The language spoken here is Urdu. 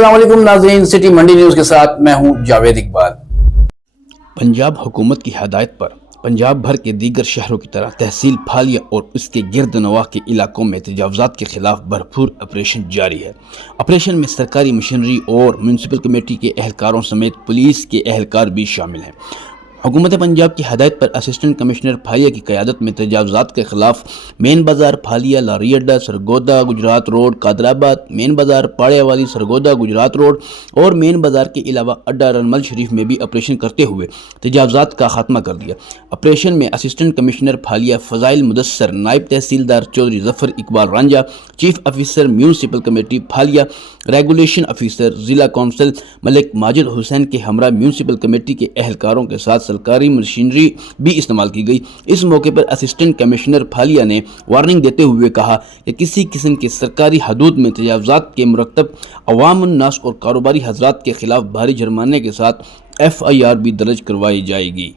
السلام علیکم ناظرین، سٹی منڈی نیوز کے ساتھ میں ہوں جاوید اقبال۔ پنجاب حکومت کی ہدایت پر پنجاب بھر کے دیگر شہروں کی طرح تحصیل پھالیا اور اس کے گرد نواح کے علاقوں میں تجاوزات کے خلاف بھرپور آپریشن جاری ہے۔ آپریشن میں سرکاری مشینری اور میونسپل کمیٹی کے اہلکاروں سمیت پولیس کے اہلکار بھی شامل ہیں۔ حکومت پنجاب کی ہدایت پر اسسٹنٹ کمشنر پھالیا کی قیادت میں تجاوزات کے خلاف مین بازار پھالیا، لاری اڈا سرگودا گجرات روڈ قادرآباد، مین بازار پاڑیا والی سرگودا گجرات روڈ اور مین بازار کے علاوہ اڈا رنمل شریف میں بھی آپریشن کرتے ہوئے تجاوزات کا خاتمہ کر دیا۔ آپریشن میں اسسٹنٹ کمشنر پھالیا فضائل مدثر، نائب tehsildar Chaudhry Zafar Iqbal Ranjha, chief officer municipal committee Phalia, regulation officer ضلع کونسل ملک ماجد حسین کے ہمراہ میونسپل کمیٹی کے اہلکاروں کے ساتھ سرکاری مشینری بھی استعمال کی گئی۔ اس موقع پر اسسٹنٹ کمشنر پھالیا نے وارننگ دیتے ہوئے کہا کہ کسی قسم کے سرکاری حدود میں تجاوزات کے مرتکب عوام الناس اور کاروباری حضرات کے خلاف بھاری جرمانے کے ساتھ FIR بھی درج کروائی جائے گی۔